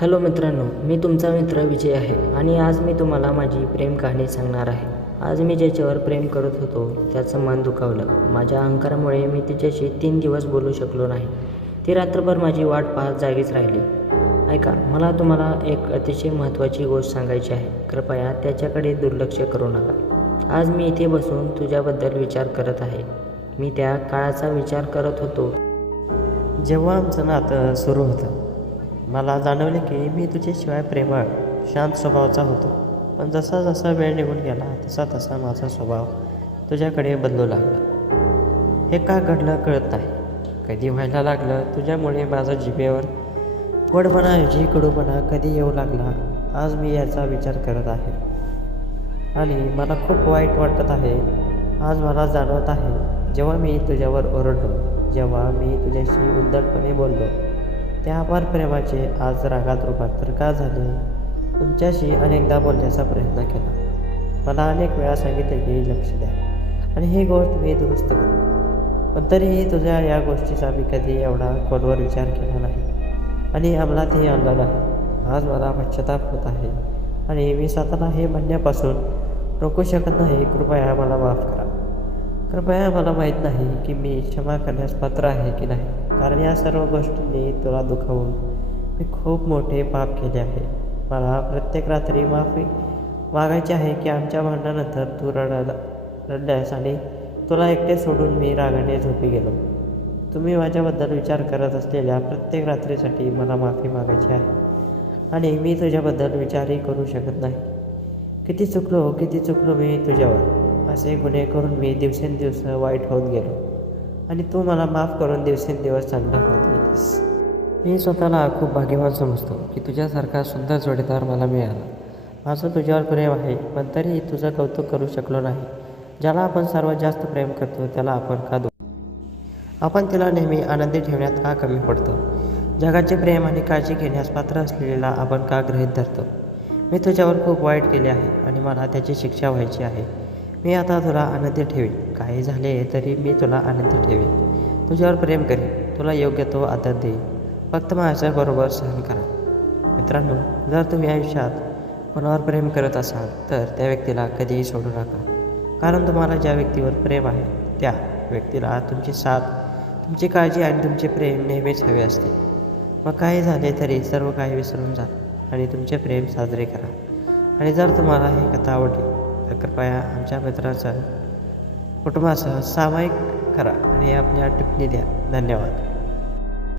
Hello मित्रांनो मी तुमचा मित्र विजय आहे आणि आज मी तुम्हाला माझी प्रेम कहाणी सांगणार आहे. आज मी ज्याच्यावर प्रेम करत होतो त्याचं मन दुखावलं. माझ्या अहंकारामुळे मी तिच्याशी तीन दिवस बोलू शकलो नाही. ती रात्रभर माझी वाट पाहत जागीच राहिली. ऐका मला तुम्हाला एक अतिशय महत्त्वाची गोष्ट सांगायची आहे. कृपया त्याच्याकडे दुर्लक्ष करू नका. आज मी इथे बसून तुझ्याबद्दल विचार करत आहे. मी त्या काळाचा विचार करत होतो. जेव्हा आमचं नातं सुरू होतं मला जाणवले की मी तुझ्याशिवाय प्रेमळ शांत स्वभावाचा होतो. पण जसा जसा वेळ निघून गेला तसा तसा माझा स्वभाव तुझ्याकडे बदलू लागला. हे का घडलं कळत नाही. कधी व्हायला लागलं तुझ्यामुळे माझा जिभेवर गोडपणाऐवजी कडूपणा कधी येऊ लागला आज मी याचा विचार करत आहे. आणि मला खूप वाईट वाटत आहे. आज मला जाणवत आहे जेव्हा मी तुझ्यावर ओरडलो जेव्हा मी तुझ्याशी उद्धटपणे बोललो त्या अपार प्रेमाचे आज रागात रूपांतर का झाले? तुमच्याशी अनेकदा बोलण्याचा प्रयत्न केला. मला अनेक वेळा सांगितले की लक्ष द्या. आणि ही गोष्ट मी दुरुस्त करू पण तरीही तुझ्या या गोष्टीचा मी कधी एवढा खोलवर विचार केला नाही. आणि अंमलातही आणला नाही. आज मला पश्चाताप होत आहे. आणि मी स्वतःला हे म्हणण्यापासून रोखू शकत नाही. कृपया मला माफ करा. कृपया मला माहीत नाही की मी क्षमा करण्यास पात्र आहे की नाही. कारण या सर्व गोष्टींनी तुला दुखावून मी खूप मोठे पाप केले आहे. मला प्रत्येक रात्री माफी मागायची आहे की आमच्या भांडणानंतर तू रडला रडल्यास आणि तुला एकटे सोडून मी रागाने झोपी गेलो. तुम्ही माझ्याबद्दल विचार करत असलेल्या प्रत्येक रात्रीसाठी मला माफी मागायची आहे आणि मी तुझ्याबद्दल विचारही करू शकत नाही. किती चुकलो किती चुकलो मी तुझ्यावर. असे गुन्हे करून मी दिवसेंदिवस वाईट होत गेलो. आणि तू मला माफ करून दिवसेंदिवस चांगला होत गेलीस. मी स्वतःला खूप भाग्यवान समजतो की तुझ्यासारखा सुंदर जोडीदार मला मिळाला. माझं तुझ्यावर प्रेम आहे पण तरीही तुझं कौतुक करू शकलो नाही. ज्याला आपण सर्वात जास्त प्रेम करतो त्याला आपण का दो आपण तिला नेहमी आनंदी ठेवण्यात का कमी पडतो? जगाचे प्रेम आणि काळजी घेण्यास पात्र असलेला आपण का गृहीत धरतो? मी तुझ्यावर खूप वाईट केले आहे आणि मला त्याची शिक्षा व्हायची आहे. मी आता तुला आनंदी ठेवीन. काही झाले तरी मी तुला आनंदी ठेवीन. तुझ्यावर प्रेम करेन. तुला योग्य तो आदर देईन. फक्त माझ्याबरोबर सहन करा. मित्रांनो जर तुम्ही आयुष्यात कोणावर प्रेम करत असाल तर त्या व्यक्तीला कधीही सोडू नका. कारण तुम्हाला ज्या व्यक्तीवर प्रेम आहे त्या व्यक्तीला तुमची साथ तुमची काळजी आणि तुमचे प्रेम नेहमीच हवे असते. मग काही झाले तरी सर्व काही विसरून जा आणि तुमचे प्रेम साजरे करा. आणि जर तुम्हाला ही कथा आवडली तर कृपया आमच्या मित्राचा कुटुंबासह सामायिक करा आणि आपल्या टिप्पणी द्या. धन्यवाद.